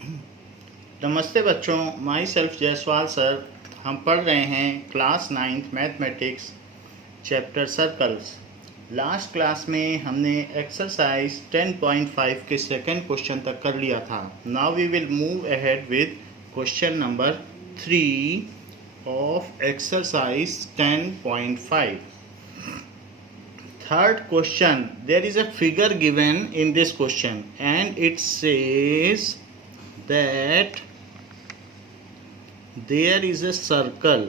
नमस्ते बच्चों, my self Jaiswal sir. हम पढ़ रहे हैं class 9th mathematics chapter circles. Last class में हमने एक्सरसाइज 10.5 के सेकंड क्वेश्चन तक कर लिया था। Now we will move ahead with question number 3 of exercise 10.5. Third question, there is a figure given in this question and it says that there is a circle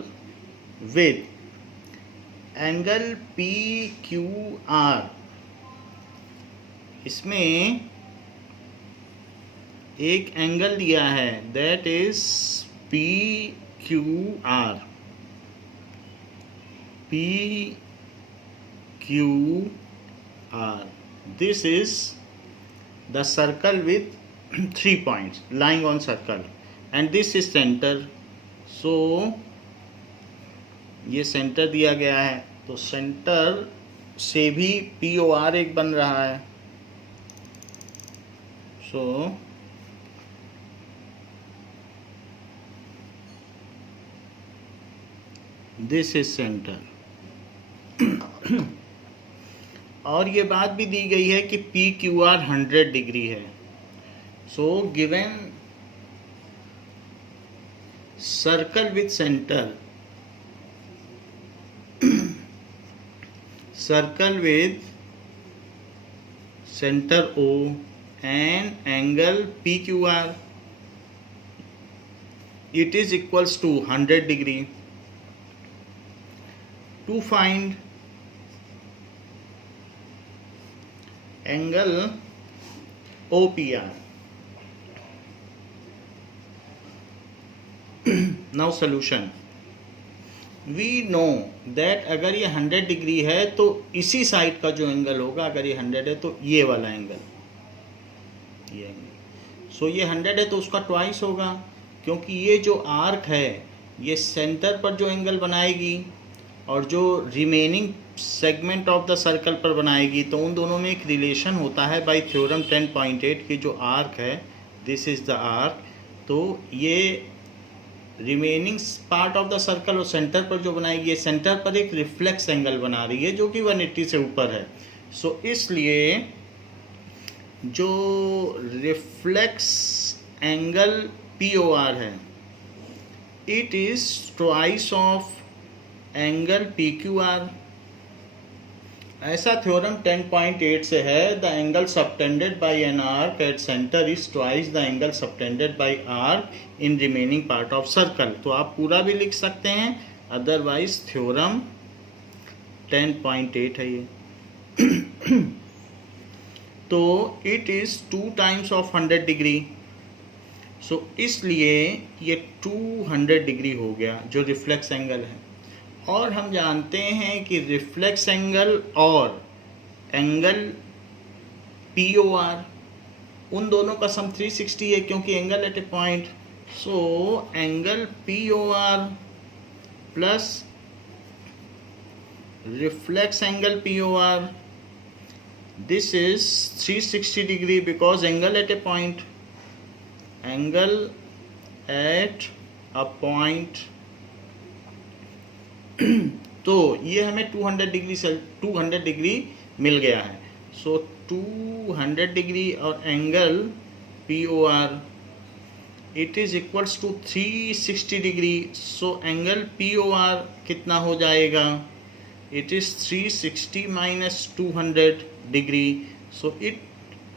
with angle PQR. इसमें एक angle दिया है, that is PQR. PQR. This is the circle with 3 points lying on circle and this is center. So ये centre दिया गया है, तो centre से भी POR एक बन रहा है. So this is center. और ये बात भी दी गई है कि PQR 100 डिग्री है. So given circle with center, circle with center O and angle PQR, it is equals to 100 degree. To find angle OPR. Now solution. We know that अगर ये 100 डिग्री है तो इसी साइड का जो एंगल होगा, अगर ये 100 है तो ये वाला एंगल, ये एंगल. सो ये 100 है तो उसका ट्वाइस होगा, क्योंकि ये जो आर्क है ये सेंटर पर जो एंगल बनाएगी और जो remaining segment of the circle पर बनाएगी, तो उन दोनों में एक रिलेशन होता है बाय थ्योरम 10.8 की जो आर्क है, दिस इज द आर्क. तो ये remaining part of the circle और सेंटर पर जो बनाएगी, ये सेंटर पर एक रिफ्लेक्स एंगल बना रही है जो कि 180 से ऊपर है. सो इसलिए जो रिफ्लेक्स एंगल POR है, it is twice of angle PQR. ऐसा थ्योरम 10.8 से है, the angle subtended bye an arc at centre is twice the angle subtended bye arc in remaining part of circle. तो आप पूरा भी लिख सकते हैं, अदरवाइज थ्योरम 10.8 है ये. तो it is 2 times of 100 degree. So इसलिए ये 200 डिग्री हो गया जो रिफ्लेक्स एंगल है. और हम जानते हैं कि रिफ्लेक्स एंगल और एंगल POR उन दोनों का सम 360 है, क्योंकि angle at a point. So angle POR plus reflex angle POR, this is 360 degree because angle at a point, angle at a point. तो ये हमें 200 डिग्री मिल गया है. सो 200 डिग्री और angle POR it is equals to 360 degree. So angle POR कितना हो जाएगा, it is 360 minus 200 degree. So it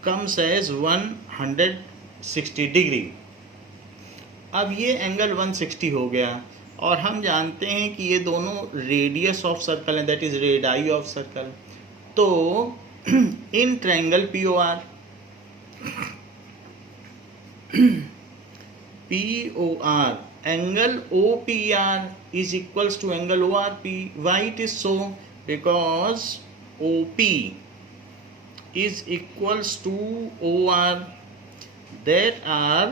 comes as 160 degree. अब ये एंगल 160 हो गया और हम जानते हैं कि ये दोनों रेडियस ऑफ सर्कल है, that is radii of circle. तो in triangle POR angle OPR is equals to angle ORP. Why it is so? Because OP is equals to OR, that are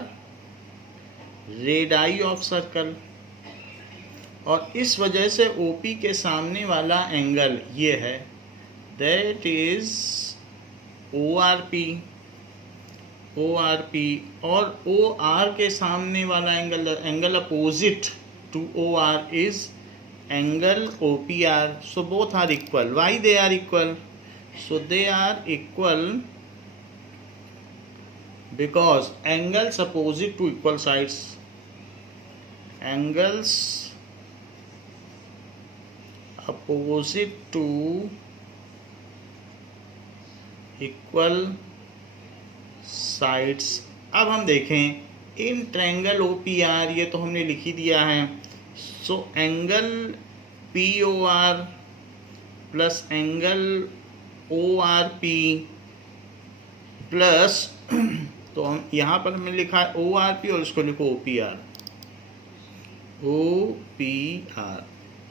radii of circle. और इस वजह से OP के सामने वाला angle ये है, that is ORP. ORP, और OR के सामने वाला angle opposite to OR is angle OPR. So both are equal. Why they are equal? So they are equal because angles opposite to equal sides, angles opposite to equal sides. अब हम देखें in triangle OPR, ये तो हमने लिख ही दिया है. So angle POR plus angle ORP plus तो हम यहाँ पर हमने लिखा है ORP और इसको लिखो OPR,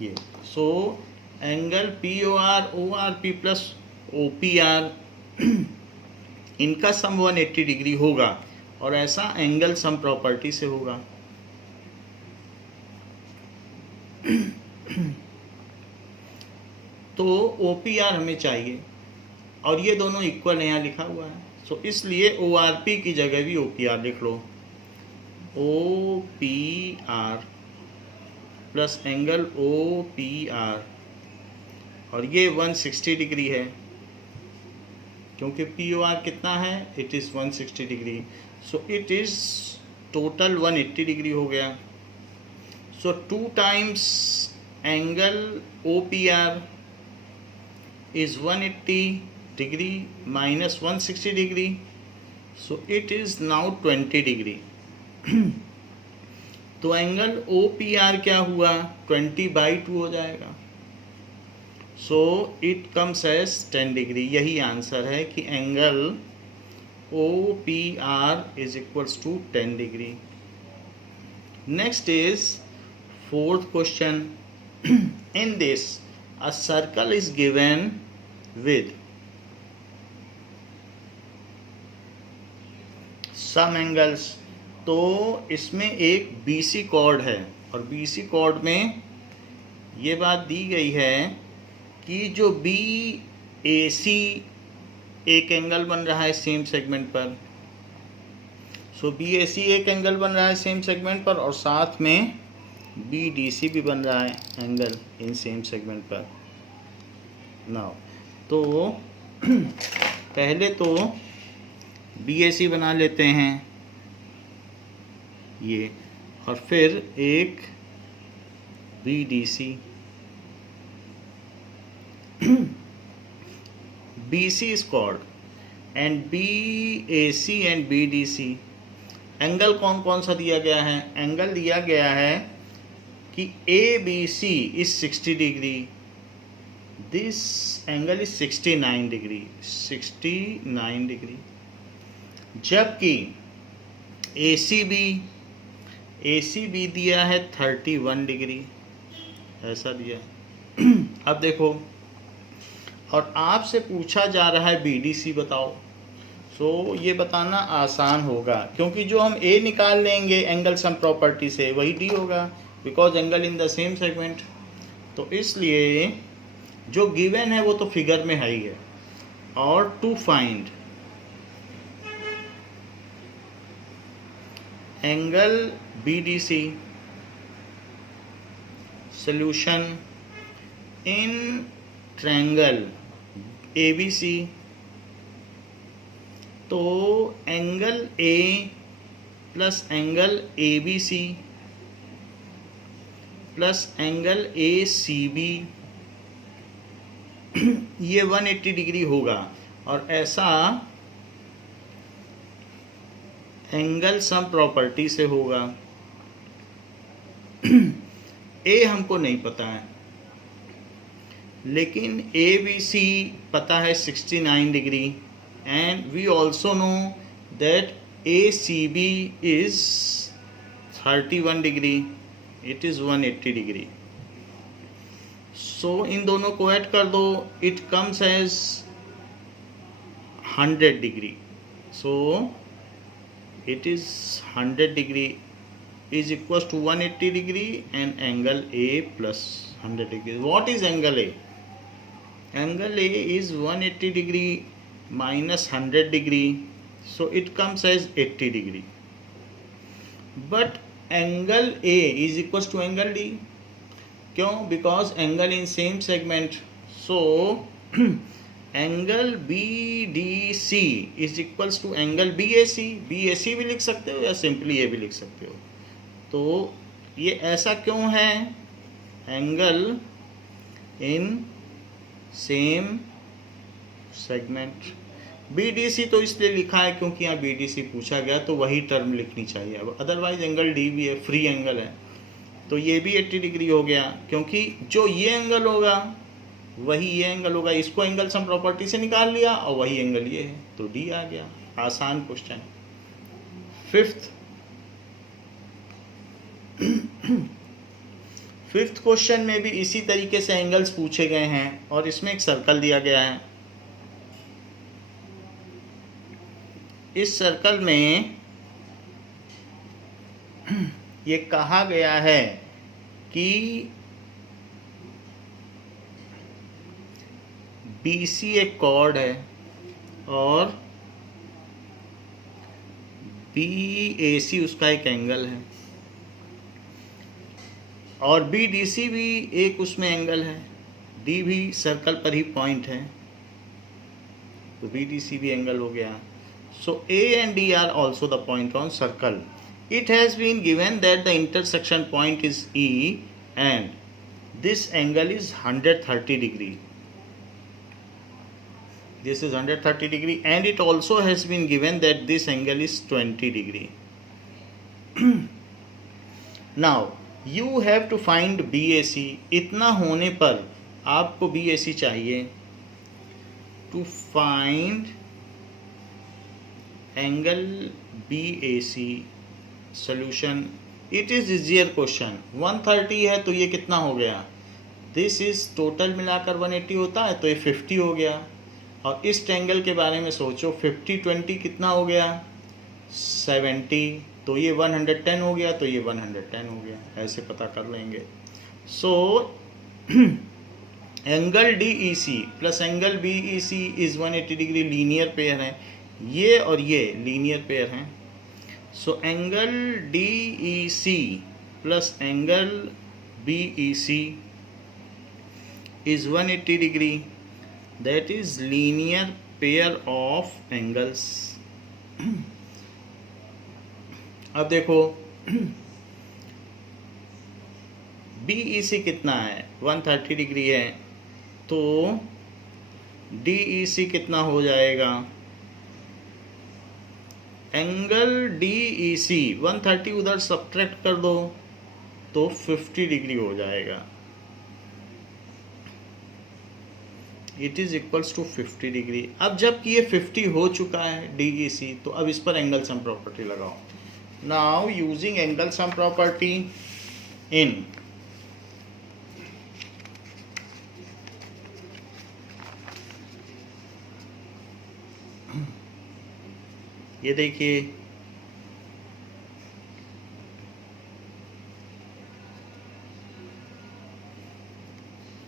ये. सो angle POR ORP plus OPR इनका सम 180 डिग्री होगा, और ऐसा एंगल सम प्रॉपर्टी से होगा. तो OPR हमें चाहिए और ये दोनों इक्वल यहाँ लिखा हुआ है. सो इसलिए ORP की जगह भी OPR लिख लो. OPR प्लस एंगल OPR, और ये 160 डिग्री है क्योंकि POR कितना है, it is 160 degree. So it is total 180 degree हो गया. So 2 times angle OPR is 180 degree minus 160 degree. So it is now 20 degree. तो एंगल OPR क्या हुआ, 20/2 हो जाएगा. So it comes as 10 degree. यही आंसर है कि angle OPR is equals to 10 degree. Next is fourth question. In this, a circle is given with some angles. तो इसमें एक BC कॉर्ड है, और BC कॉर्ड में ये बात दी गई है कि जो BAC एक एंगल बन रहा है सेम सेगमेंट पर. सो BAC एक एंगल बन रहा है सेम सेगमेंट पर, और साथ में BDC भी बन रहा है एंगल इन सेम सेगमेंट पर. नाउ तो पहले तो BAC बना लेते हैं ये, और फिर एक BDC. BC is chord and BAC and BDC. Angle कौन कौन सा दिया गया है, एंगल दिया गया है कि ABC is 60 degree, this angle is 69 degree, 69 degree. जबकि ACB दिया है 31 डिग्री, ऐसा दिया. अब देखो, और आपसे पूछा जा रहा है BDC बताओ. सो ये बताना आसान होगा क्योंकि जो हम A निकाल लेंगे एंगल सम प्रॉपर्टी से वही D होगा, because angle in the same segment. तो इसलिए जो गिवन है वो तो फिगर में है ही है. और to find angle BDC, solution in triangle ABC. तो angle A plus angle ABC plus angle ACB ये 180 डिग्री होगा, और ऐसा एंगल सम प्रॉपर्टी से होगा. A हमको नहीं पता है, लेकिन ABC पता है 69 degree, and we also know that ACB is 31 degree, it is 180 degree. So इन दोनों को ऐड कर दो, it comes as 100 degree. So it is 100 degree is equals to 180 degree and angle A plus 100 degree. What is angle A? Angle A is 180 degree minus 100 degree So it comes as 80 degree. But angle A is equals to angle D. क्यों? Because angle in same segment. So angle BDC is equals to angle BAC. BAC भी लिख सकते हो या simply ये भी लिख सकते हो. तो ये ऐसा क्यों है? Angle in same segment. BDC तो इसलिए लिखा है क्योंकि यहाँ BDC पूछा गया, तो वही टर्म लिखनी चाहिए. अब अदरवाइज एंगल D भी है, फ्री एंगल है, तो ये भी 80 डिग्री हो गया, क्योंकि जो ये एंगल होगा वही ये एंगल होगा. इसको एंगल सम प्रॉपर्टी से निकाल लिया और वही एंगल ये है, तो D आ गया. आसान क्वेश्चन. फिफ्थ क्वेश्चन में भी इसी तरीके से एंगल्स पूछे गए हैं और इसमें एक सर्कल दिया गया है. इस सर्कल में ये कहा गया है कि BC एक कॉर्ड है और BAC उसका एक एंगल है और BDC भी एक उसमें एंगल है. D भी सर्कल पर ही पॉइंट है, तो BDC भी एंगल हो गया. So A and D are also the point on circle. It has been given that the intersection point is E and this angle is 130 degree. This is 130 degree and it also has been given that this angle is 20 degree. Now you have to find BAC. इतना होने पर आपको BAC चाहिए. To find angle BAC solution, it is easier question. 130 है तो ये कितना हो गया? This is टोटल मिलाकर 180 होता है, तो ये 50 हो गया. और इस ट्रायंगल के बारे में सोचो, 50 20 कितना हो गया? 70. तो ये 110 हो गया, तो ये 110 हो गया. ऐसे पता कर लेंगे. So angle DEC plus angle BEC is 180 degree. Linear pair है, ये और ये लीनियर पेयर हैं. So angle DEC plus angle BEC is 180 degree. That is linear pair of angles. अब देखो BEC कितना है? 130 डिग्री है, तो DEC कितना हो जाएगा? एंगल DEC 130 उधर सब्ट्रैक्ट कर दो तो 50 डिग्री हो जाएगा. It is equals to 50 degree. अब जबकि ये 50 हो चुका है DEC, तो अब इस पर एंगल सम प्रॉपर्टी लगाओ. Now using angle sum property in ये देखिए,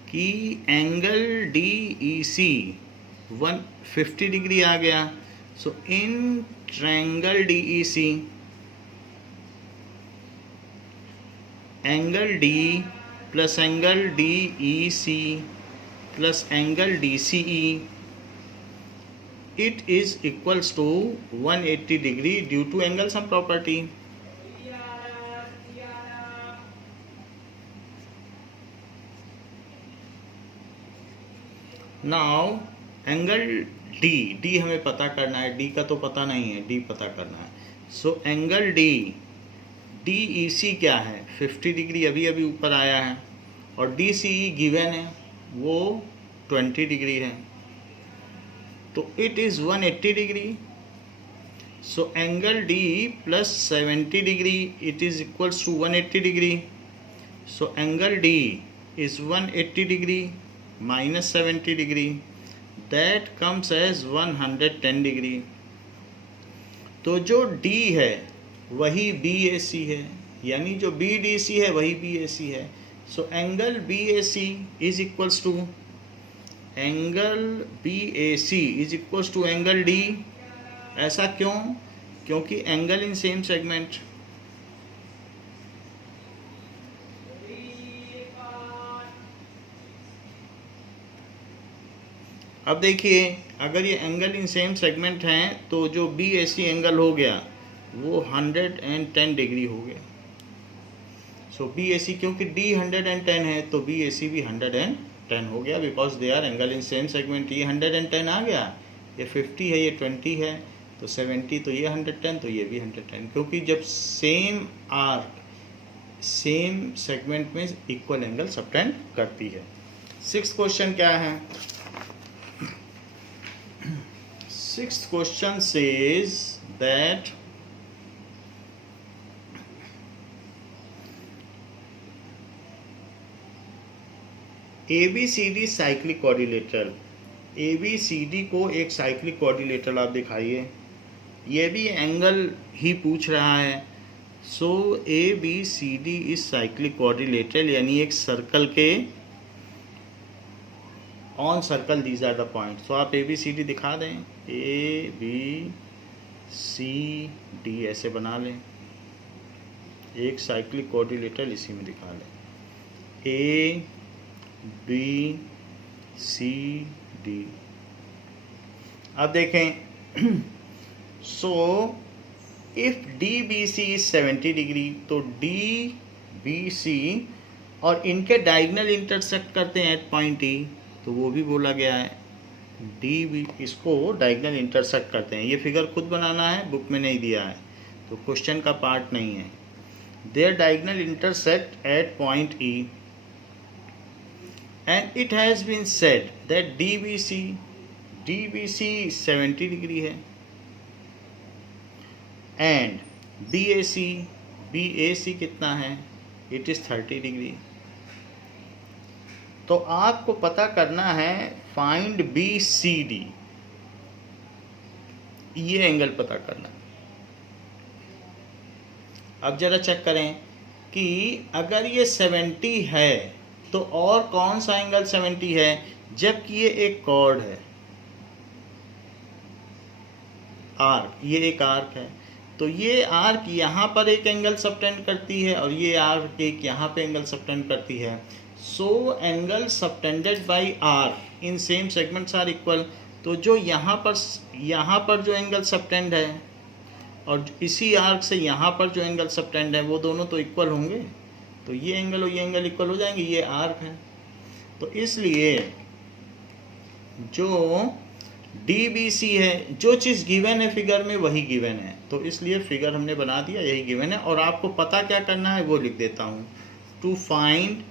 कि एंगल DEC 150 डिग्री आ गया. So in triangle DEC angle D plus angle DEC plus angle DCE, it is equals to 180 degree due to angle sum property. Now angle D हमें पता करना है. D का तो पता नहीं है, D पता करना है. सो एंगल DEC क्या है? 50 डिग्री अभी अभी ऊपर आया है और DCE गिवन है, वो 20 डिग्री है, तो it is 180 degree. So angle D plus 70 degree it is equals to 180 degree. So angle D is 180 degree minus 70 degree, that comes as 110 degree. तो जो D है वही BAC है, यानी जो BDC है वही BAC है. So angle BAC is equals to angle BAC is equals to angle D ऐसा क्यों? क्योंकि एंगल इन सेम सेगमेंट। अब देखिए, अगर ये एंगल इन सेम सेगमेंट हैं तो जो BAC एंगल हो गया वो 110 डिग्री हो गया। सो BAC, क्योंकि D 110 है तो BAC भी 110 हो गया, because they R angle in same segment. ये 110 आ गया, ये 50 है, ये 20 है, तो 70, तो ये 110, तो ये भी 110, क्योंकि जब सेम आर्क सेम सेगमेंट में इक्वल एंगल सबटेंड करती है। 6th क्वेश्चन क्या है? 6th question says that ABCD cyclic quadrilateral, ABCD को एक साइक्लिक क्वाड्रिलेटरल आप दिखाइए। ये भी एंगल ही पूछ रहा है। So ABCD is cyclic quadrilateral, यानी एक सर्कल के on circle these are the point. So आप ABCD दिखा दें, ABCD ऐसे बना लें, एक साइक्लिक क्वाड्रिलेटरल इसी में दिखा लें, ABCD। अब देखें, so if DBC is 70 degree, तो DBC और इनके डायगोनल इंटरसेक्ट करते हैं एट पॉइंट E, तो वो भी बोला गया है। DB इसको डायगोनल इंटरसेक्ट करते हैं। ये फिगर खुद बनाना है, बुक में नहीं दिया है, तो क्वेश्चन का पार्ट नहीं है। There diagonal intersect at point E and it has been said that DBC 70 degree है एंड BAC कितना है? It is 30 degree. तो आपको पता करना है फाइंड BCD, ये एंगल पता करना। अब जरा चेक करें कि अगर ये 70 है तो और कौन सा एंगल 70 है, जबकि ये एक कॉर्ड है, आर्क, ये एक आर्क है, तो ये आर्क यहाँ पर एक एंगल सबटेंड करती है और ये आर्क एक यहाँ पे एंगल सबटेंड करती है। So angle subtended by arc in same segments are equal. तो जो यहाँ पर जो एंगल सबटेंड है और इसी आर्क से यहाँ पर जो एंगल सबटेंड है, वो दोनों तो इक्वल होंगे, तो ये एंगल और ये एंगल इक्वल हो जाएंगे, ये आर्क है। तो इसलिए जो DBC है, जो चीज़ गिवन है फिगर में वही गिवन है, तो इसलिए फिगर हमने बना दिया, यही गिवन है। और आपको पता क्या करना है वो लिख देता हूँ, to find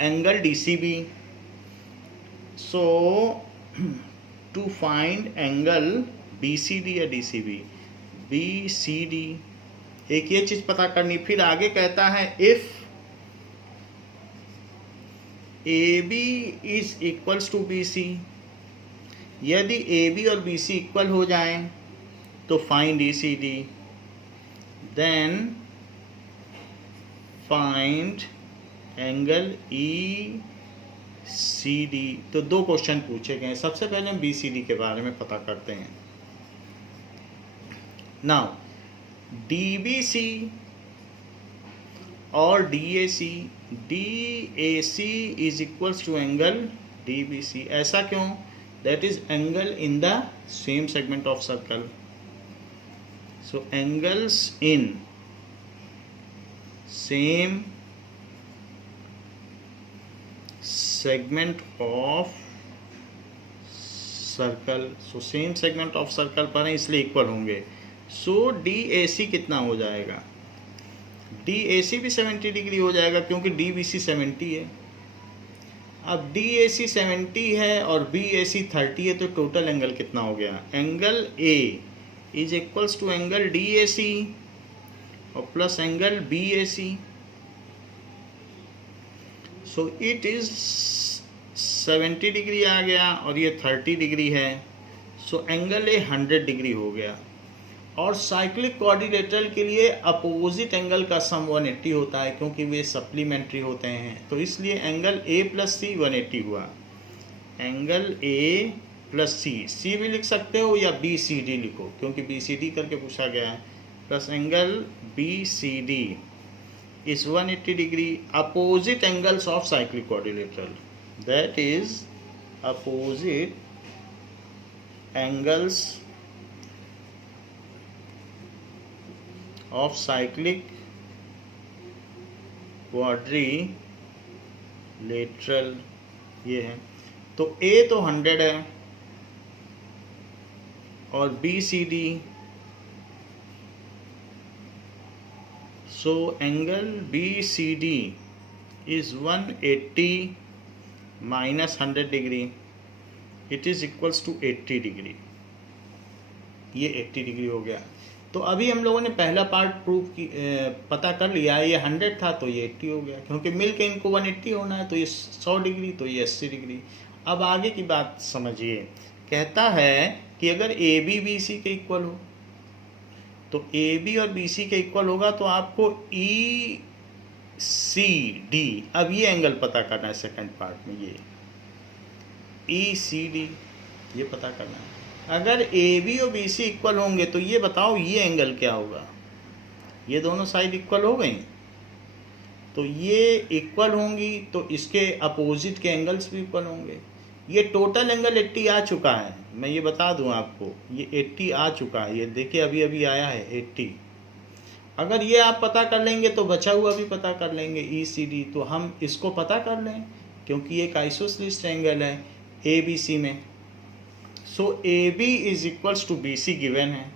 angle DCB। So to find angle BCD या DCB, BCD, एक ये चीज पता करनी। फिर आगे कहता है if AB is equals to BC, यदि AB और BC इक्वल हो जाएं तो find ECD, then find angle ECD। तो दो क्वेश्चन पूछे गए। सबसे पहले हम BCD के बारे में पता करते हैं। नाउ DBC और DAC is equals to angle DBC। ऐसा क्यों? That is angle in the same segment of circle. So angles in same segment of circle, so same segment of circle पर है इसलिए इक्वल होंगे। सो DAC कितना हो जाएगा? DAC भी 70 डिग्री हो जाएगा क्योंकि DBC 70 है। अब DAC 70 है और BAC 30 है, तो टोटल एंगल कितना हो गया? Angle A is equals to angle DAC और plus angle BAC। So it is 70 degree आ गया और ये 30 डिग्री है। सो एंगल ए 100 डिग्री हो गया। और साइक्लिक कोऑर्डिनेटर के लिए अपोजिट एंगल का सम 180 होता है क्योंकि वे सप्लीमेंट्री होते हैं, तो इसलिए एंगल A प्लस C 180 हुआ। एंगल A प्लस सी भी लिख सकते हो या बी सी डी लिखो, क्योंकि बी सी डी करके पूछा गया है। Plus angle B C D is 180 degree opposite angles of cyclic quadrilateral, that is opposite angles of cyclic quadrilateral ये है। तो A तो 100 है और B C D, so angle BCD is 180 minus 100 degree, it is equals to 80 degree। ये 80 degree हो गया। तो अभी हम लोगों ने पहला पार्ट पता कर लिया, ये 100 था तो ये 80 हो गया, क्योंकि मिल के इनको 180 होना है, तो ये 100 डिग्री तो ये 80 डिग्री। अब आगे की बात समझिए, कहता है कि अगर ए बी बी सी के इक्वल हो, तो ए बी और बी सी के इक्वल होगा तो आपको ई सी डी, अब ये एंगल पता करना है सेकंड पार्ट में, ये ई सी डी ये पता करना है। अगर ए बी और बी सी इक्वल होंगे तो ये बताओ ये एंगल क्या होगा। ये दोनों साइड इक्वल हो गई, तो ये इक्वल होंगी तो इसके अपोजिट के एंगल्स भी इक्वल होंगे। ये टोटल एंगल 80 आ चुका है, मैं ये बता दूं आपको, ये 80 आ चुका है, ये देखिए अभी अभी आया है 80। अगर ये आप पता कर लेंगे तो बचा हुआ भी पता कर लेंगे ई सी डी, तो हम इसको पता कर लें क्योंकि ये एक आइसोसेलेस ट्रायंगल है ए बी सी में। So A B is equals to B C given है,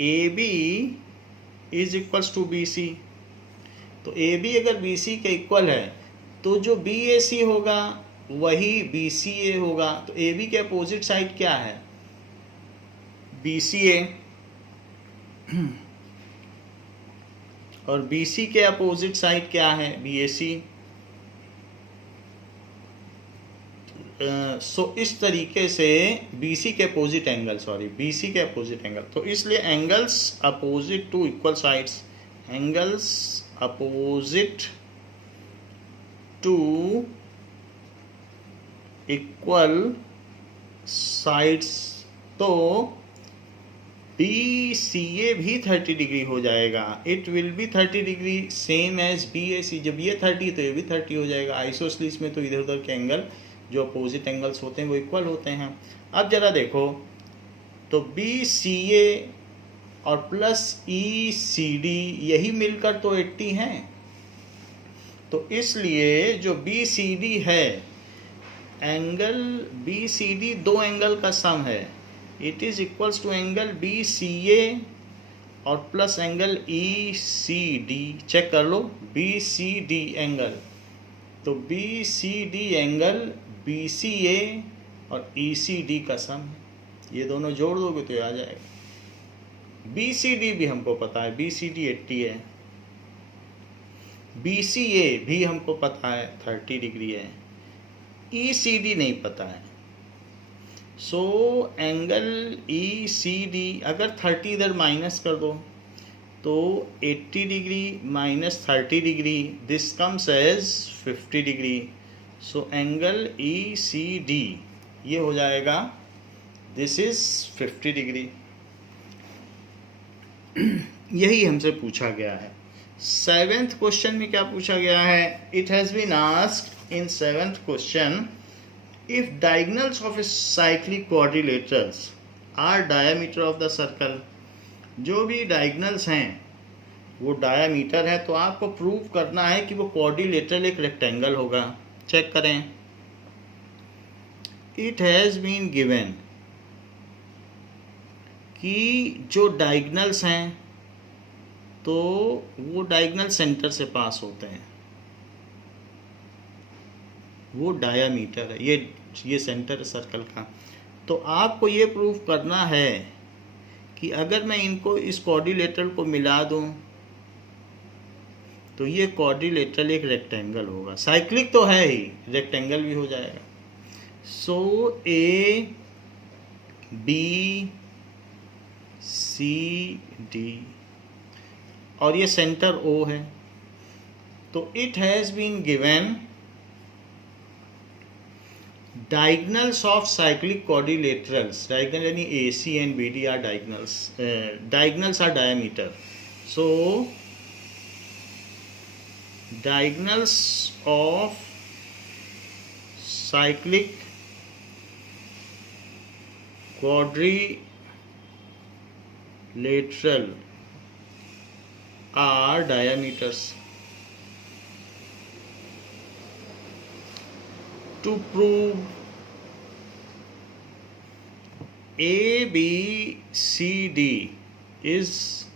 A B is equals to B C. तो ए बी अगर बी सी के इक्वल है तो जो बी ए सी होगा वही बी सी ए होगा। तो ए बी के अपोजिट साइड क्या है, बी सी ए, और बी सी के अपोजिट साइड क्या है, बी ए सी। सो इस तरीके से बी सी के अपोजिट एंगल, बी सी के अपोजिट एंगल, तो इसलिए angles opposite to equal sides, angles opposite to equal sides, तो बी सी ए भी 30 डिग्री हो जाएगा, it will be 30 degree same as B A C. जब ये 30 तो ये भी 30 हो जाएगा। आइसोसेलेस में तो इधर उधर के एंगल जो अपोजिट एंगल्स होते हैं वो इक्वल होते हैं। अब जरा देखो, तो बी सी ए और प्लस ई सी डी यही मिलकर तो 80 हैं, तो इसलिए जो बी सी डी है, एंगल बी सी डी दो एंगल का सम है, it is equals to angle B C A और plus angle E C D. Check कर लो बी सी डी एंगल, तो B C D angle B C A और E C D का sum है। ये दोनों जोड़ दोगे तो आ जाएगा। बी सी डी भी हमको पता है, बी सी डी 80 है, बी सी ए भी हमको पता है 30 डिग्री है, ई सी डी नहीं पता है। So angle E C D अगर 30 इधर माइनस कर दो तो 80 degree minus 30 degree, this comes as 50 degree. So angle E C D ये हो जाएगा, दिस इज 50 डिग्री। यही हमसे पूछा गया है। 7th क्वेश्चन में क्या पूछा गया है, it has been asked in 7th question, if diagonals of cyclic quadrilaterals are diameter of the circle, जो भी डायगनल्स हैं वो डायामीटर है, तो आपको प्रूव करना है कि वो क्वाड्रिलेटरल एक रेक्टेंगल होगा। चेक करें, इट हैज बीन गिवन कि जो डायगनल्स हैं तो वो डायगनल सेंटर से पास होते हैं, वो डायामीटर है, ये सेंटर है सर्कल का। तो आपको ये प्रूव करना है कि अगर मैं इनको इस क्वाड्रिलेटरल को मिला दूं तो ये क्वाड्रिलेटरल एक रेक्टेंगल होगा। साइक्लिक तो है ही, रेक्टेंगल भी हो जाएगा। सो ए बी सी डी और ये सेंटर ओ है, तो it has been given diagonals of cyclic quadrilaterals, diagonal यानी A C and B D are diagonals, diagonals are diameter. So diagonals of cyclic quadrilateral are diameters. To prove ABCD is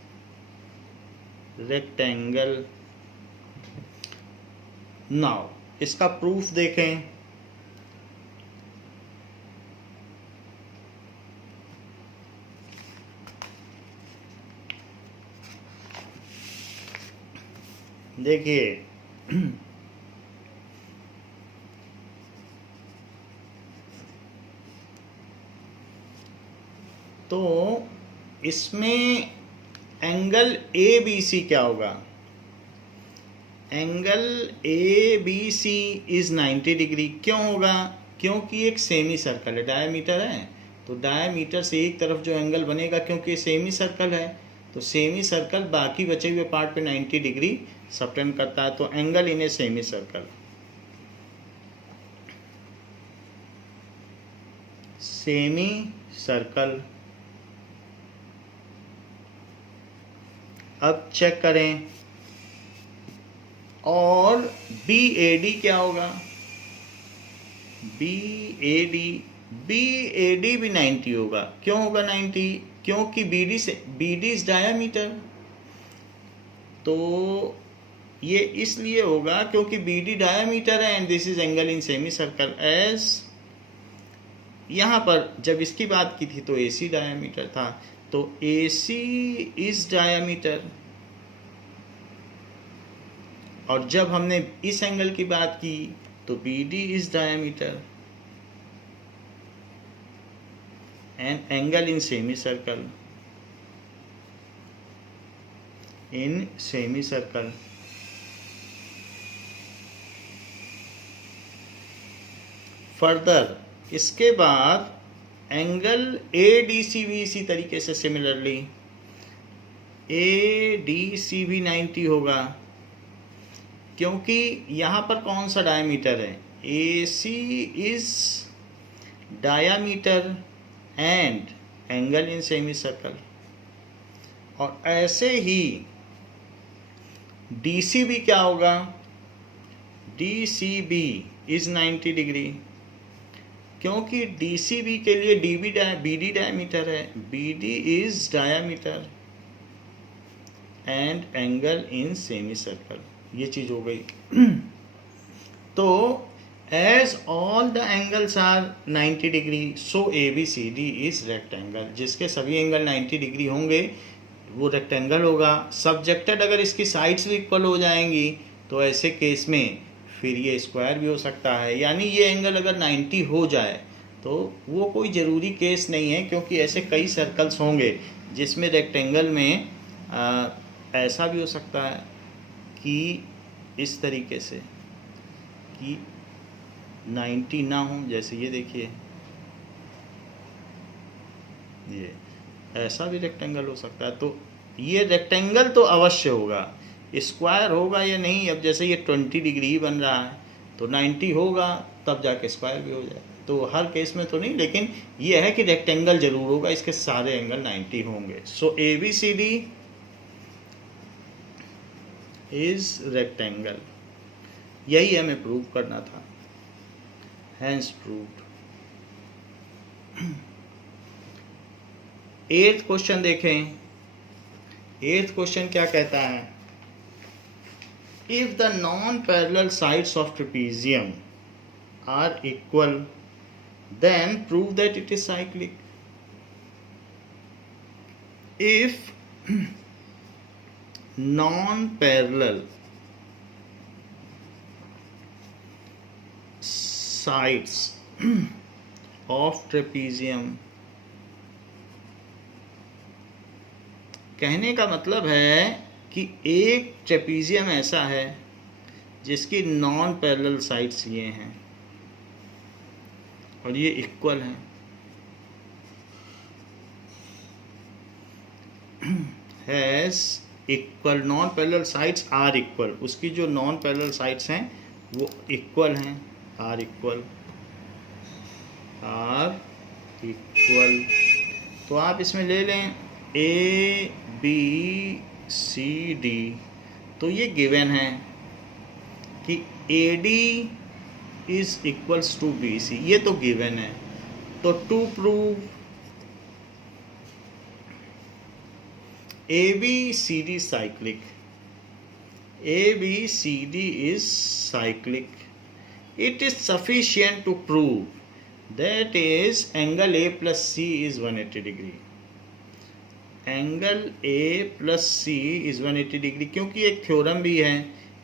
rectangle. Now इसका proof देखें. देखिए तो इसमें angle A B C क्या होगा? Angle A B C is 90 degree. क्यों होगा? क्योंकि एक सेमी सर्कल है, डायमीटर है, तो डायमीटर से एक तरफ जो एंगल बनेगा, क्योंकि सेमी सर्कल है तो सेमी सर्कल बाकी बचे हुए पार्ट पे 90 डिग्री सबटेंड करता है. तो angle in a semi circle, semi circle. अब चेक करें. और बी ए डी क्या होगा? बी ए डी भी 90 होगा. क्यों होगा 90? क्योंकि बी डी इज डायमीटर. तो ये इसलिए होगा क्योंकि बी डी डायमीटर है and this is angle in semi circle. As यहाँ पर जब इसकी बात की थी तो ए सी डायमीटर था, तो ए सी इज डायमीटर. और जब हमने इस एंगल की बात की तो B D is diameter and angle in semi circle, in semi circle. Further इसके बाद एंगल ए डी सी भी इसी तरीके से सिमिलरली ए डी सी भी 90 होगा. क्योंकि यहाँ पर कौन सा डायमीटर है? A C is diameter and angle in semi circle. और ऐसे ही डी सी बी क्या होगा? D C B is 90 degree. क्योंकि डी सी बी के लिए बी डी डायमीटर है, B D is diameter and angle in semi circle. ये चीज हो गई. तो as all the angles are 90 degree so A B C D is rectangle. जिसके सभी एंगल 90 डिग्री होंगे वो रेक्टेंगल होगा. सब्जेक्टेड अगर इसकी साइड्स भी इक्वल हो जाएंगी तो ऐसे केस में फिर ये स्क्वायर भी हो सकता है. यानी ये एंगल अगर 90 हो जाए तो वो कोई ज़रूरी केस नहीं है, क्योंकि ऐसे कई सर्कल्स होंगे जिसमें रेक्टेंगल में ऐसा भी हो सकता है कि इस तरीके से कि 90 ना हो. जैसे ये देखिए, ये ऐसा भी रेक्टेंगल हो सकता है. तो ये रेक्टेंगल तो अवश्य होगा. स्क्वायर होगा या नहीं, अब जैसे ये 20 डिग्री बन रहा है तो 90 होगा तब जाके स्क्वायर भी हो जाए. तो हर केस में तो नहीं, लेकिन ये है कि रेक्टेंगल जरूर होगा, इसके सारे एंगल 90 होंगे. So A B C D is rectangle. यही हमें प्रूव करना था. Hence proved. 8th क्वेश्चन देखें. 8th क्वेश्चन क्या कहता है? If the non-parallel sides of trapezium are equal, then prove that it is cyclic. If non-parallel sides of trapezium, कहने का मतलब है कि एक ट्रेपीजियम ऐसा है जिसकी नॉन पैरेलल साइड्स ये हैं. और ये इक्वल हैं। Has equal non parallel sides are equal, उसकी जो नॉन पैरेलल साइड्स हैं वो इक्वल हैं, आर इक्वल। तो आप इसमें ले लें ए बी सी डी, तो ये गिवन है कि A D is equals to B C, ये तो गिवन है। तो to prove ABCD cyclic, ABCD is cyclic, it is sufficient to prove that is angle A plus C is 180 degree, angle A plus C is 180 degree, क्योंकि एक theorem भी है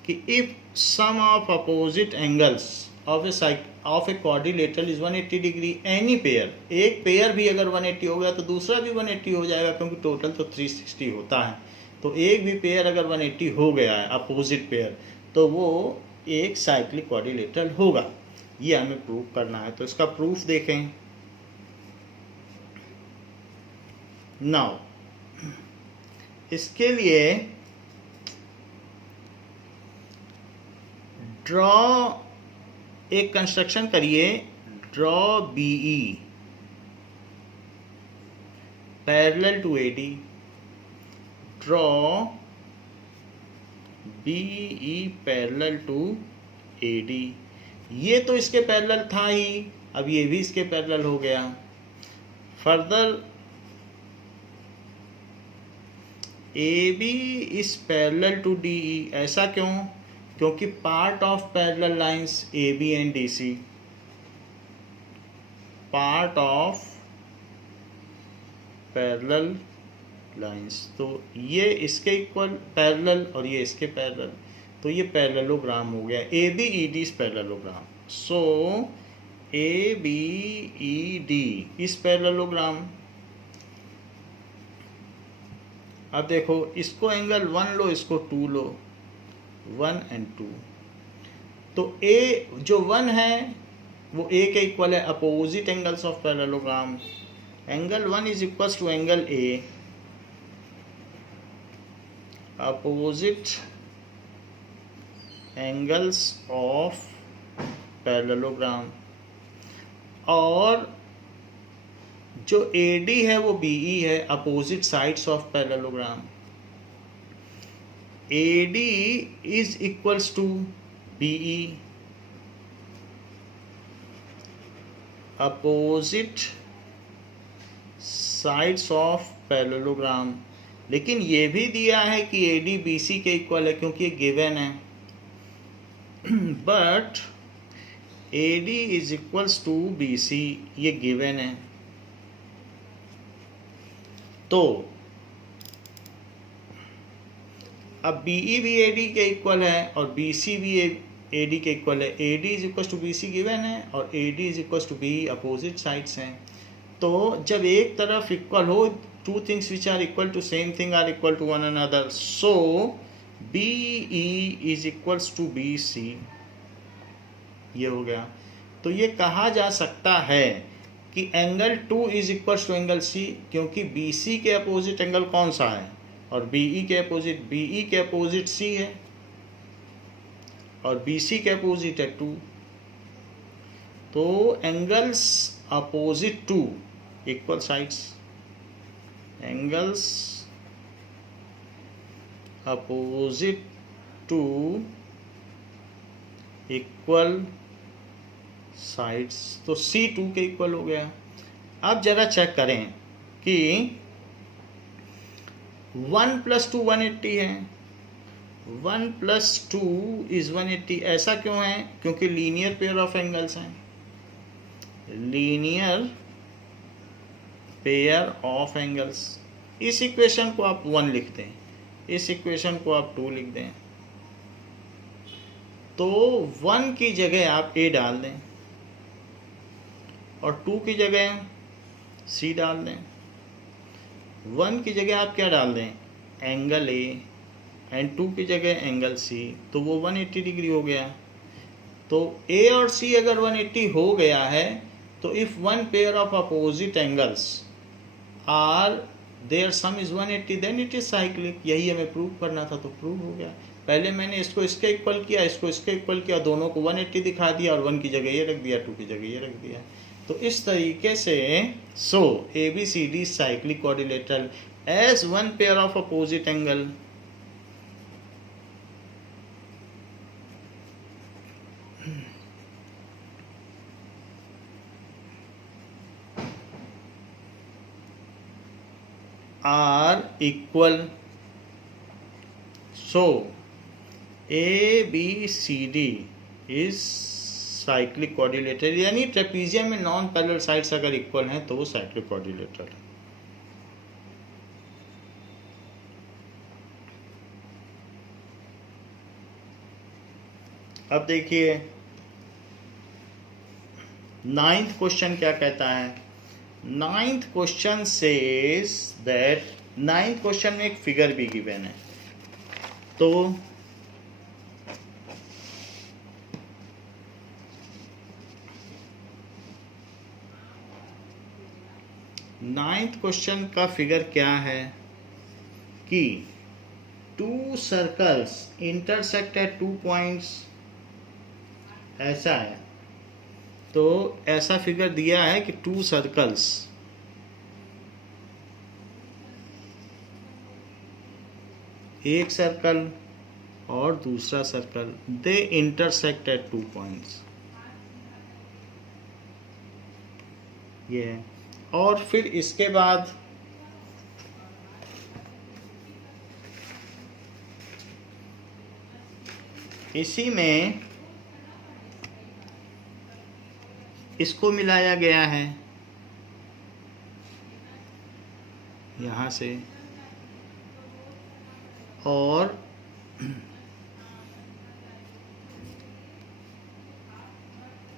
कि if sum of opposite angles of a quadrilateral is 180 degree, any pair, एक pair भी अगर 180 हो गया तो दूसरा भी 180 हो जाएगा, क्योंकि टोटल तो 360 होता है। तो एक भी पेयर अगर 180 हो गया है अपोजिट पेयर, तो वो एक साइक्लिक क्वाड्रिलेटरल होगा। ये हमें प्रूव करना है, तो इसका प्रूफ देखें। नाउ इसके लिए ड्रॉ एक कंस्ट्रक्शन करिए, draw BE parallel to AD, draw BE parallel to AD। ये तो इसके पैरेलल था ही, अब ये भी इसके पैरेलल हो गया। Further AB is parallel to DE, ऐसा क्यों? क्योंकि part of parallel lines AB and DC, part of parallel lines, तो ये इसके इक्वल पैरेलल और ये इसके पैरेलल, तो ये पैरेललोग्राम हो गया। ABED is parallelogram, so ABED is parallelogram. अब देखो, इसको एंगल 1 लो, इसको 2 लो, 1 and 2, तो A जो 1 है वो A के इक्वल है, opposite angles of parallelogram. Angle 1 is equals to angle A, opposite angles of parallelogram. और जो AD है वो BE है, opposite sides of parallelogram. AD is equals to BE, opposite sides of parallelogram। लेकिन ये भी दिया है कि AD BC के इक्वल है, क्योंकि ये गिवन है। But AD is equals to BC, ये गिवन है। तो अब BE भी AD के इक्वल है और BC भी AD के इक्वल है। AD is equal to BC given है और AD is equal to BE opposite sides हैं। तो जब एक तरफ इक्वल हो, two things which are equal to same thing are equal to one another, so BE is equals to BC, ये हो गया। तो ये कहा जा सकता है कि angle 2 is equals to angle C, क्योंकि BC के अपोजिट एंगल कौन सा है, और BE के अपोजिट C है, और BC के अपोजिट है 2। तो angles opposite to equal sides, angles opposite to equal sides, तो C2 के इक्वल हो गया। अब जरा चेक करें कि 1 + 2 180 है, 1 + 2 इज 180, ऐसा क्यों है? क्योंकि लीनियर पेयर ऑफ एंगल्स हैं, लीनियर पेयर ऑफ एंगल्स। इस इक्वेशन को आप 1 लिख दें, इस इक्वेशन को आप 2 लिख दें, तो 1 की जगह आप A डाल दें और 2 की जगह C डाल दें। 1 की जगह आप क्या डाल दें? एंगल A, एंड 2 की जगह एंगल C, तो वो 180 डिग्री हो गया। तो A और C अगर 180 हो गया है तो if one pair of opposite angles are there sum is 180 then it is cyclic. यही हमें प्रूव करना था, तो प्रूव हो गया। पहले मैंने इसको इसके इक्वल किया, इसको इसके इक्वल किया, दोनों को 180 दिखा दिया और 1 की जगह ये रख दिया, 2 की जगह ये रख दिया। तो इस तरीके से so ABCD cyclic quadrilateral as one pair of opposite angle are equal. So ABCD is cyclic quadrilateral, यानी ट्रेपीजियम में नॉन पैरेलल साइड्स अगर इक्वल हैं तो वो साइक्लिक क्वाड्रिलेटरल है। अब देखिए 9th क्वेश्चन क्या कहता है। 9th question says that 9th question में एक फिगर भी गिवन है। तो नाइन्थ क्वेश्चन का फिगर क्या है कि 2 सर्कल्स इंटरसेक्ट एट 2 पॉइंट्स, ऐसा है। तो ऐसा फिगर दिया है कि 2 सर्कल्स एक सर्कल और दूसरा circle they intersect at 2 points, ये है। और फिर इसके बाद इसी में इसको मिलाया गया है यहाँ से, और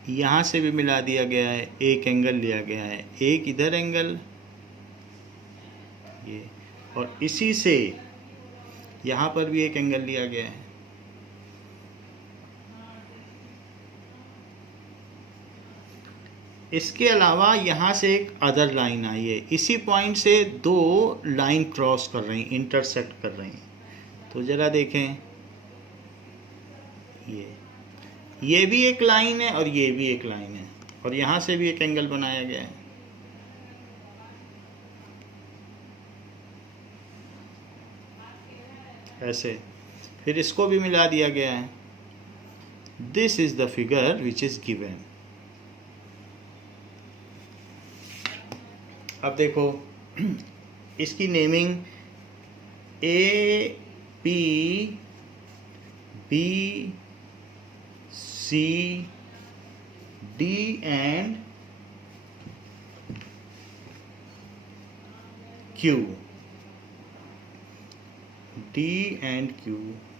यहाँ से भी मिला दिया गया है, एक एंगल लिया गया है, एक इधर एंगल ये, और इसी से यहाँ पर भी एक एंगल लिया गया है। इसके अलावा यहाँ से एक अदर लाइन आई है, इसी पॉइंट से 2 लाइन क्रॉस कर रही, इंटरसेक्ट कर रही हैं। तो ज़रा देखें, ये भी एक लाइन है और ये भी एक लाइन है, और यहाँ से भी एक एंगल बनाया गया है। ऐसे फिर इसको भी मिला दिया गया है। This is the figure which is given. अब देखो इसकी naming A, P, B, C, D and Q, D and Q,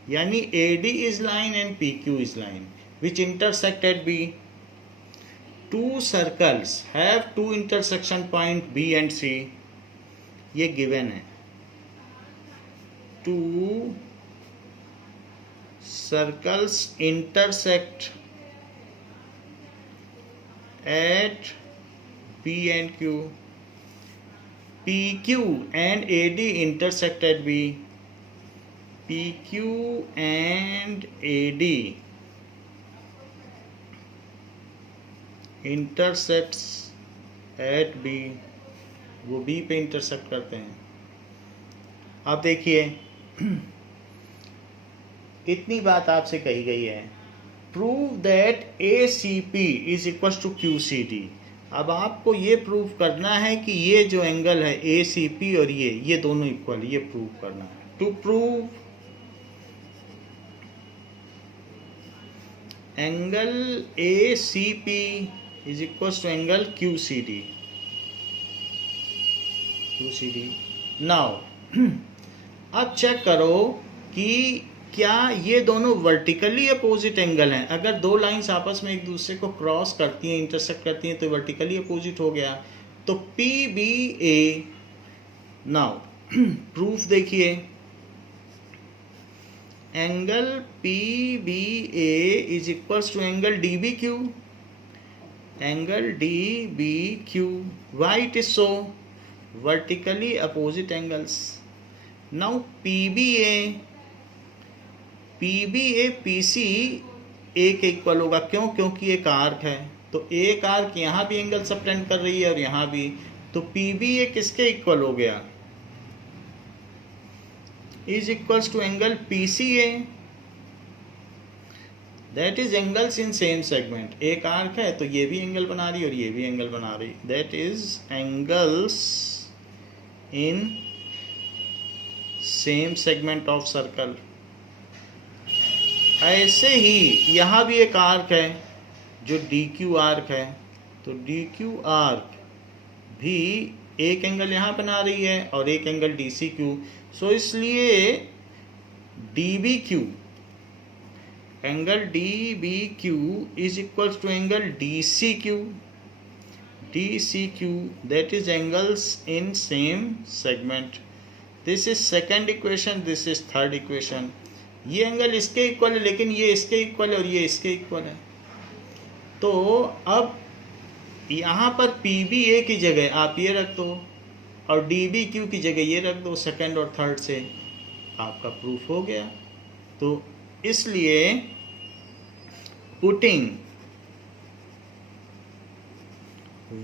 यानी AD is line and PQ is line which intersect at B. 2 circles have 2 intersection point B and C. ये given है। 2 circles intersect at B and Q. PQ and AD intersect at B. PQ and AD intersects at B, वो B पे intersect करते हैं। अब देखिए इतनी बात आपसे कही गई है, prove that ACP is equal to QCD। अब आपको ये प्रूव करना है कि ये जो एंगल है ACP और ये दोनों इक्वल, ये प्रूव करना है। To prove angle ACP is equals to angle QCD. Now अब चेक करो कि क्या ये दोनों वर्टिकली अपोजिट एंगल हैं। अगर 2 लाइंस आपस में एक दूसरे को क्रॉस करती हैं, इंटरसेक्ट करती हैं, तो वर्टिकली अपोजिट हो गया। तो PBA, नाउ प्रूफ देखिए, angle PBA is equals to angle DBQ। angle DBQ. Why it is so? Vertically opposite angles. Now PBA PC A के इक्वल होगा. क्यों? क्योंकि एक आर्क है, तो एक आर्क यहाँ भी एंगल सबटेंड कर रही है और यहाँ भी, तो PBA किसके इक्वल हो गया? Is equals to angle PCA. That is angles in same segment. एक आर्क है तो ये भी एंगल बना रही है और ये भी एंगल बना रही. That is angles in same segment of circle. ऐसे ही यहाँ भी एक आर्क है जो DQ आर्क है, तो DQ आर्क भी एक एंगल यहाँ बना रही है और एक एंगल DCQ. सो इसलिए DBQ, angle DBQ is equals to angle DCQ. That is angles in same segment. This is second equation, this is third equation. ये एंगल इसके इक्वल है लेकिन ये इसके इक्वल है और ये इसके इक्वल है. तो अब यहाँ पर PBA की जगह आप ये रख दो और DBQ की जगह ये रख दो. सेकंड और थर्ड से आपका प्रूफ हो गया. तो इसलिए putting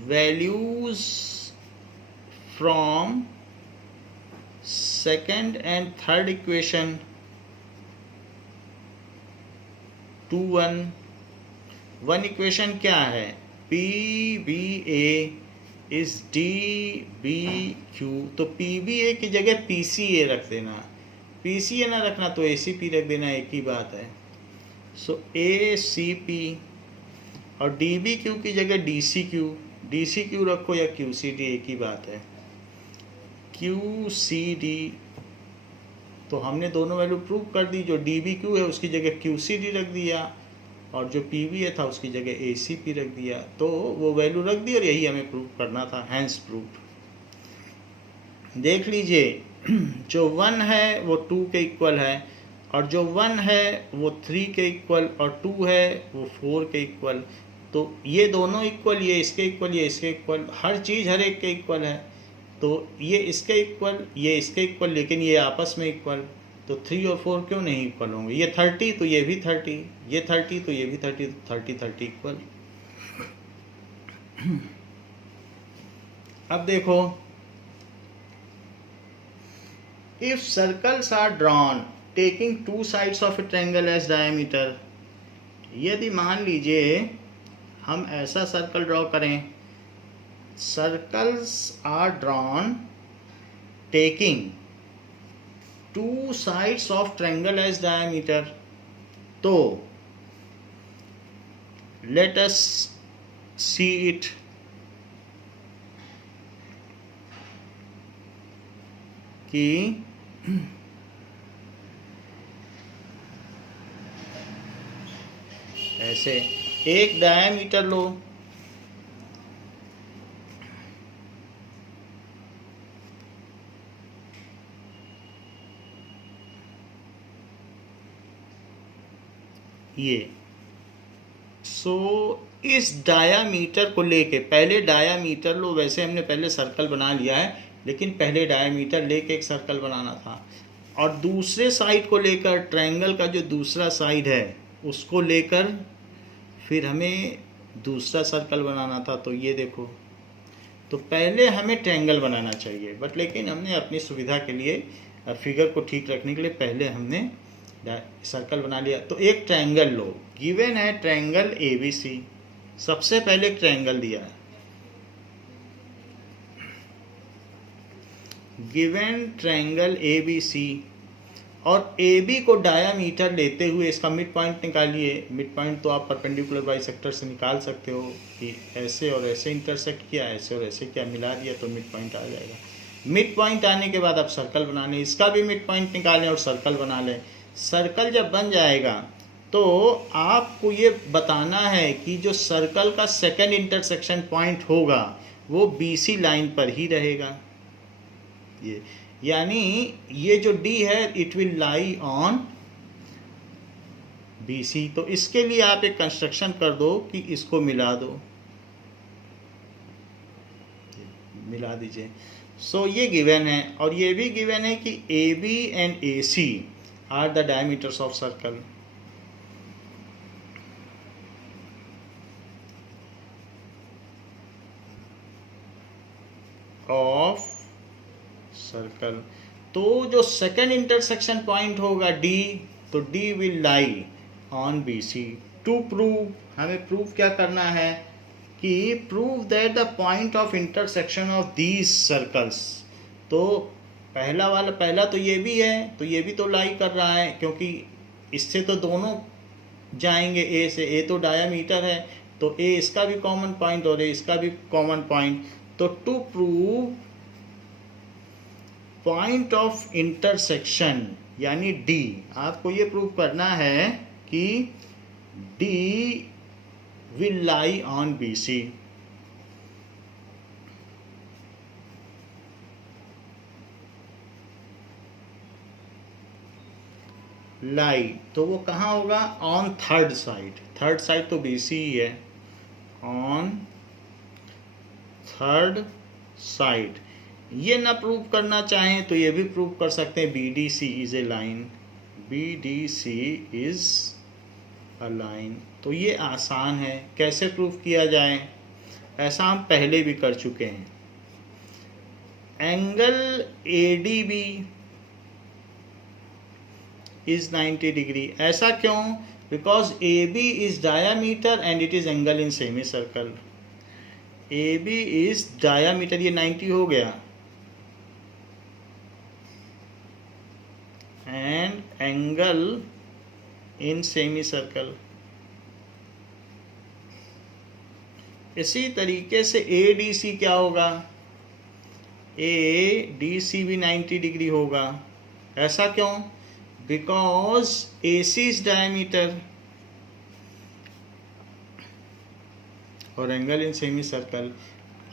values from second and third equation two one equation क्या है? PBA is DBQ. तो PBA की जगह PCA रख देना. PCA ना रखना तो ACP रख देना, एक ही बात है. सो ACP और DBQ की जगह DCQ रखो या QCD, एक ही बात है. QCD. तो हमने दोनों वैल्यू प्रूव कर दी. जो DBQ है उसकी जगह QCD रख दिया और जो PBA था उसकी जगह ACP रख दिया. तो वो वैल्यू रख दी और यही हमें प्रूव करना था. Hence proof. देख लीजिए, जो 1 है वो 2 के इक्वल है और जो 1 है वो 3 के इक्वल और 2 है वो 4 के इक्वल. तो ये दोनों इक्वल, ये इसके इक्वल, ये इसके इक्वल, हर चीज़ हर एक के इक्वल है. तो ये इसके इक्वल, ये इसके इक्वल, लेकिन ये आपस में इक्वल. तो 3 और 4 क्यों नहीं इक्वल होंगे? ये 30 तो ये भी 30, ये 30 तो ये भी 30, 30 इक्वल. अब देखो, if circles are drawn taking 2 sides of a triangle as diameter. यदि मान लीजिए हम ऐसा सर्कल ड्रॉ करें, circles are drawn taking 2 sides of triangle as diameter. तो लेट अस सी इट. कि ऐसे एक डायमीटर लो, ये. सो इस डायामीटर को लेके, पहले डायामीटर लो. वैसे हमने पहले सर्कल बना लिया है लेकिन पहले डायामीटर लेके एक सर्कल बनाना था. और दूसरे साइड को लेकर, ट्रायंगल का जो दूसरा साइड है उसको लेकर फिर हमें दूसरा सर्कल बनाना था. तो ये देखो, तो पहले हमें ट्रायंगल बनाना चाहिए, बट लेकिन हमने अपनी सुविधा के लिए, फिगर को ठीक रखने के लिए पहले हमने सर्कल बना लिया. तो एक ट्रायंगल लो. गिवन है ट्रायंगल ABC. सबसे पहले एक ट्रायंगल दिया है. गिवन ट्रायंगल ABC और AB को डायामीटर लेते हुए इसका मिड पॉइंट निकालिए. मिड पॉइंट तो आप परपेंडिकुलर बाइसेक्टर से निकाल सकते हो कि ऐसे और ऐसे इंटरसेक्ट किया, ऐसे और ऐसे किया, मिला दिया तो मिड पॉइंट आ जाएगा. मिड पॉइंट आने के बाद आप सर्कल बना लें, इसका भी मिड पॉइंट निकालें और सर्कल बना लें. सर्कल जब बन जाएगा तो आपको ये बताना है कि जो सर्कल का सेकंड इंटरसेक्शन पॉइंट होगा वो BC लाइन पर ही रहेगा. ये यानी ये जो D है it will lie on BC. तो इसके लिए आप एक कंस्ट्रक्शन कर दो कि इसको मिला दो. मिला दीजिए। सो ये गिवन है, और ये भी गिवन है कि A B and A C are the diameters of circle. Of circle. तो जो सेकेंड इंटरसेक्शन पॉइंट होगा डी, तो D will lie on B C. To prove, हमें प्रूव क्या करना है कि prove that the point of intersection of these circles. तो पहला तो ये भी है, तो ये भी तो लाई कर रहा है, क्योंकि इससे तो दोनों जाएंगे ए से। ए तो डायामीटर है, तो ए इसका भी कॉमन पॉइंट और ए इसका भी कॉमन पॉइंट। तो to prove point of intersection यानी डी, आपको ये प्रूव करना है कि D will lie on B C. Lie, तो वो कहाँ होगा? On third side. Third side तो बी सी ही है। On third side. ये ना प्रूव करना चाहें तो ये भी प्रूव कर सकते हैं, B D C is a line. B D C is a line. तो ये आसान है, कैसे प्रूव किया जाए? ऐसा हम पहले भी कर चुके हैं। Angle A D B is 90 degree। ऐसा क्यों? Because AB is diameter and it is angle in semicircle। AB is diameter, ये 90 हो गया, and angle in semicircle। इसी तरीके से ADC क्या होगा? ADC भी 90 डिग्री होगा। ऐसा क्यों? Because AC is diameter और एंगल इन सेमी सर्कल।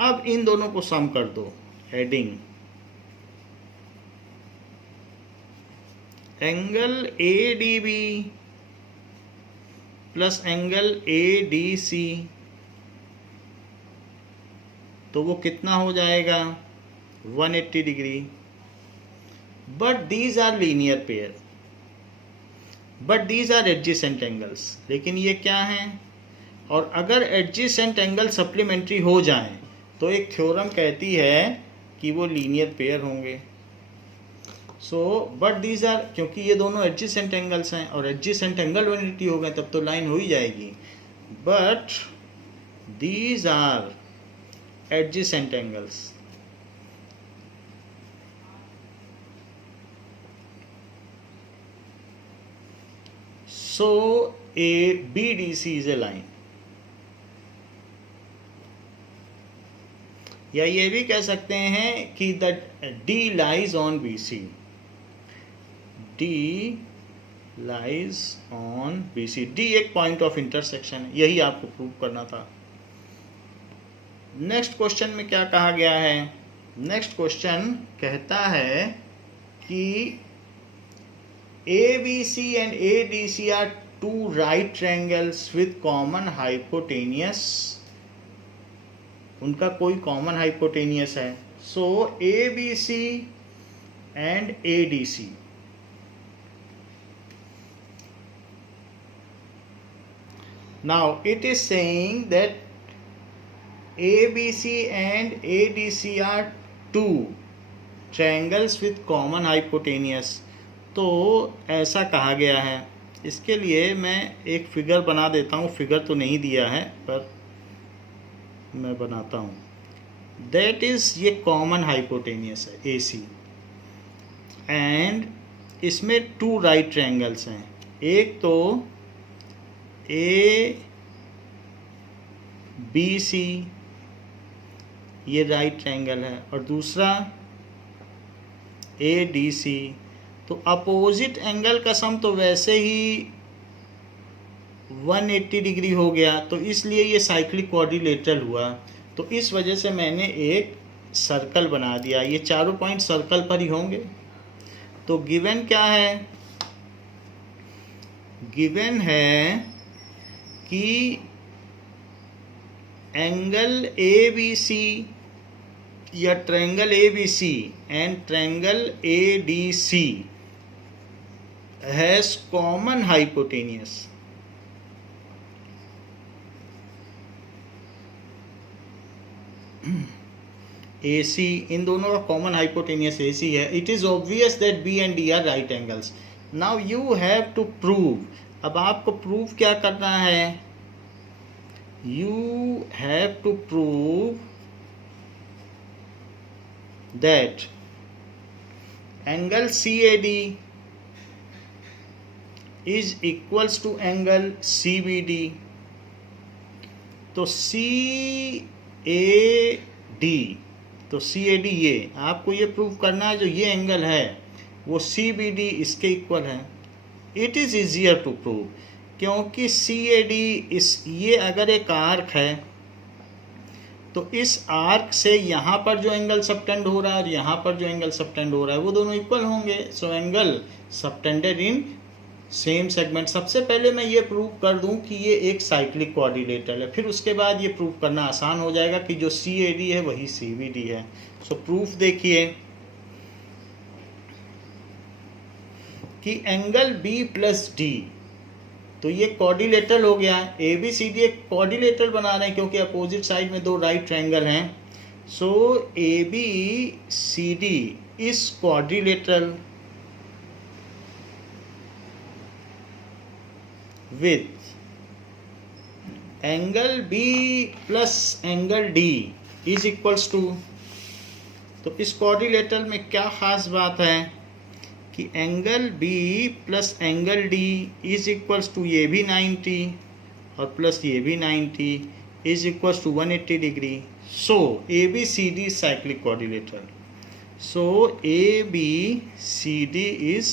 अब इन दोनों को सम कर दो, heading angle ADB plus angle ADC, तो वो कितना हो जाएगा? 180 degree. But these are linear pair, but these are adjacent angles. लेकिन ये क्या हैं? और अगर एडजेसेंट एंगल सप्लीमेंट्री हो जाएं तो एक थ्योरम कहती है कि वो लीनियर पेयर होंगे। सो बट दीज आर, क्योंकि ये दोनों एडजेसेंट एंगल्स हैं और एडजेसेंट एंगल यूनिटी हो गए तब तो लाइन हो ही जाएगी। But these are adjacent angles. So a BDC is a line। या ये भी कह सकते हैं कि the D lies on BC। D lies on BC। D एक पॉइंट ऑफ इंटरसेक्शन है, यही आपको प्रूव करना था। नेक्स्ट क्वेश्चन में क्या कहा गया है? नेक्स्ट क्वेश्चन कहता है कि ABC and ADC are two right triangles with common hypotenuse। उनका कोई कॉमन हाइपोटेनियस है। सो ABC and ADC, now it is saying that ABC and ADC are two triangles with common hypotenuse। तो ऐसा कहा गया है। इसके लिए मैं एक फिगर बना देता हूँ। फिगर तो नहीं दिया है पर मैं बनाता हूँ। दैट इज़, ये कॉमन हाइपोटेनियस है AC, एंड इसमें टू राइट ट्रायंगल्स हैं। एक तो ABC, ये राइट ट्रायंगल है, और दूसरा ADC। तो अपोजिट एंगल का सम तो वैसे ही 180 डिग्री हो गया, तो इसलिए ये साइक्लिक क्वाड्रिलेटरल हुआ। तो इस वजह से मैंने एक सर्कल बना दिया। ये चारों पॉइंट सर्कल पर ही होंगे। तो गिवन क्या है? गिवन है कि एंगल ABC या triangle ABC and triangle ADC has common hypotenuse, AC इन दोनों का कॉमन हाइपोटेनियस AC है, it is obvious that B and D are right angles. Now you have to prove, अब आपको प्रूव क्या करना है, you have to prove that angle CAD is equals to angle CBD। तो CAD ये आपको ये प्रूव करना है, जो ये एंगल है वो CBD इसके इक्वल है। It is easier to prove, क्योंकि CAD ये अगर एक आर्क है तो इस आर्क से यहाँ पर जो एंगल सबटेंड हो रहा है और यहाँ पर जो एंगल सबटेंड हो रहा है वो दोनों इक्वल होंगे। सो एंगल सबटेंडेड इन सेम सेगमेंट। सबसे पहले मैं ये प्रूव कर दूं कि ये एक साइक्लिक क्वाड्रिलेटरल है, फिर उसके बाद ये प्रूव करना आसान हो जाएगा कि जो CAD है वही CBD है। सो प्रूफ देखिए कि एंगल B प्लस D, तो ये क्वाड्रिलेटरल हो गया। ABCD एक क्वाड्रिलेटरल बना रहे हैं क्योंकि अपोजिट साइड में दो राइट ट्रायंगल हैं। So ABCD is quadrilateral with angle B plus angle D is equals to, तो इस क्वाड्रिलेटरल में क्या खास बात है कि angle B plus angle D is equals to ये भी 90 और प्लस ये भी 90 is equals to 180 degree. So ABCD cyclic quadrilateral. So ABCD is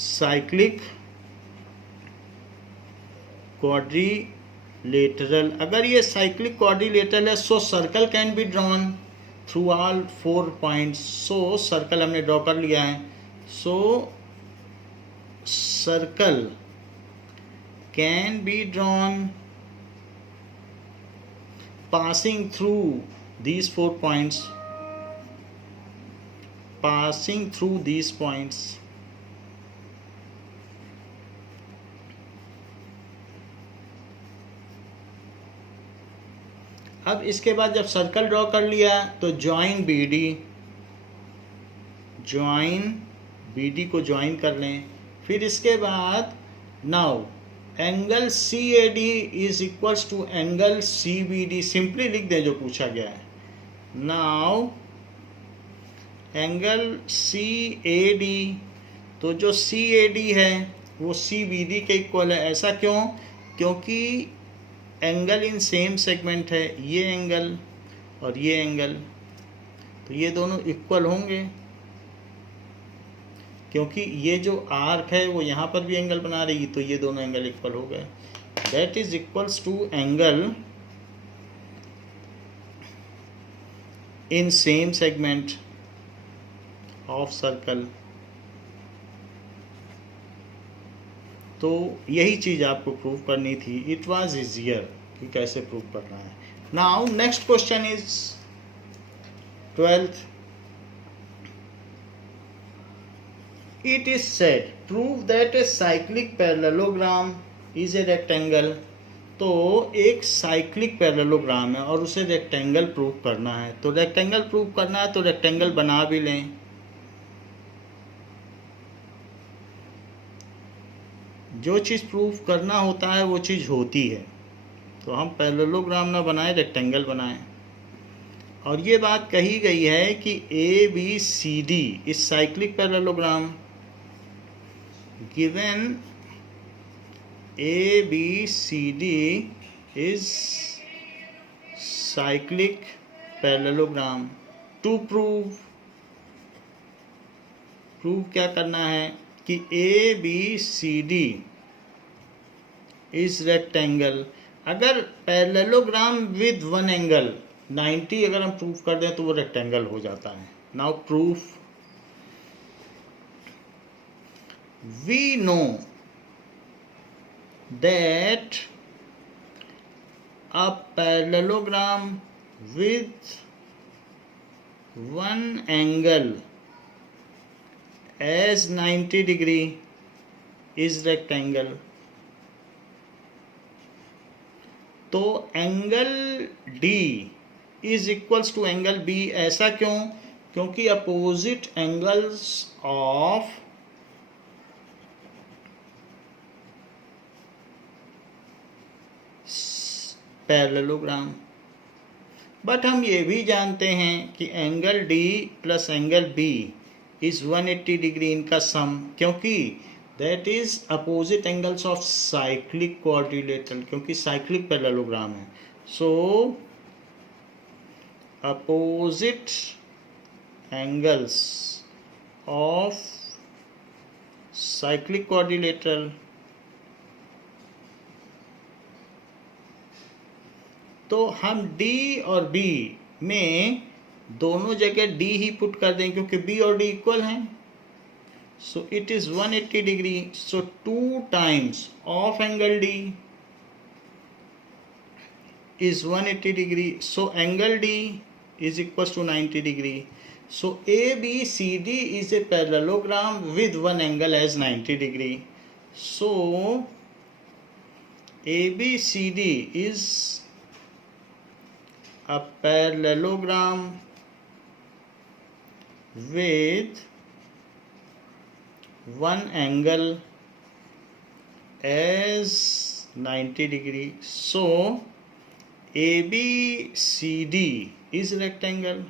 cyclic quadrilateral. अगर ये साइक्लिक क्वाड्रिलेटरल है so circle can be drawn through all 4 points. So circle हमने draw कर लिया है। So circle can be drawn passing through these 4 points, passing through these points। अब इसके बाद जब सर्कल ड्रॉ कर लिया तो ज्वाइन BD को ज्वाइन कर लें। फिर इसके बाद now angle CAD is equals to angle CBD, simply लिख दें जो पूछा गया है। नाउ एंगल CAD, तो जो CAD है वो CBD के इक्वल है। ऐसा क्यों? क्योंकि एंगल इन सेम सेगमेंट है, ये एंगल और ये एंगल, तो ये दोनों इक्वल होंगे क्योंकि ये जो आर्क है वो यहाँ पर भी एंगल बना रही, तो ये दोनों एंगल इक्वल हो गए। That is equals to angle in same segment of circle. तो यही चीज़ आपको प्रूव करनी थी। इट वाज इजियर कि कैसे प्रूव करना है। Now next question is 12th। It is said prove that a cyclic parallelogram is a rectangle. तो एक साइक्लिक पैरेललोग्राम है और उसे रेक्टेंगल प्रूव करना है। तो रेक्टेंगल प्रूव करना है तो रेक्टेंगल बना भी लें। जो चीज़ प्रूव करना होता है वो चीज़ होती है। तो हम पैरेललोग्राम ना बनाएं, रेक्टेंगल बनाएं। और ये बात कही गई है कि ABCD is cyclic parallelogram. Given ABCD is cyclic parallelogram. To prove क्या करना है कि ABCD इज रेक्टेंगल। अगर पैरेललोग्राम विद वन एंगल 90 अगर हम प्रूफ कर दें तो वो रेक्टेंगल हो जाता है। Now proof, we know that a parallelogram with one angle as 90 degree is rectangle. तो angle D is equals to angle B. ऐसा क्यों? क्योंकि opposite angles of parallelogram. But हम ये भी जानते हैं कि angle D plus angle B is 180 degree इनका सम, क्योंकि that is opposite angles of cyclic quadrilateral, क्योंकि साइक्लिक पैरेललोग्राम है. So opposite angles of cyclic quadrilateral. तो हम D और B में दोनों जगह D ही पुट कर दें, क्योंकि B और D इक्वल हैं. So it is 180 degree. So 2 times of angle D is 180 degree. So angle D is equals to 90 degree. So ABCD is a parallelogram with one angle as 90 degree. So ABCD is a parallelogram with one angle as 90 degree. So ABCD is rectangle.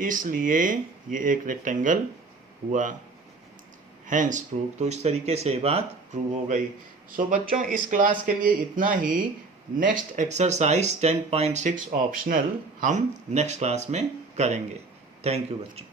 इसलिए ये एक rectangle हुआ. Hence prove. तो इस तरीके से बात prove हो गई. सो बच्चों, इस क्लास के लिए इतना ही. नेक्स्ट एक्सरसाइज 10.6 ऑप्शनल हम नेक्स्ट क्लास में करेंगे. थैंक यू बच्चों.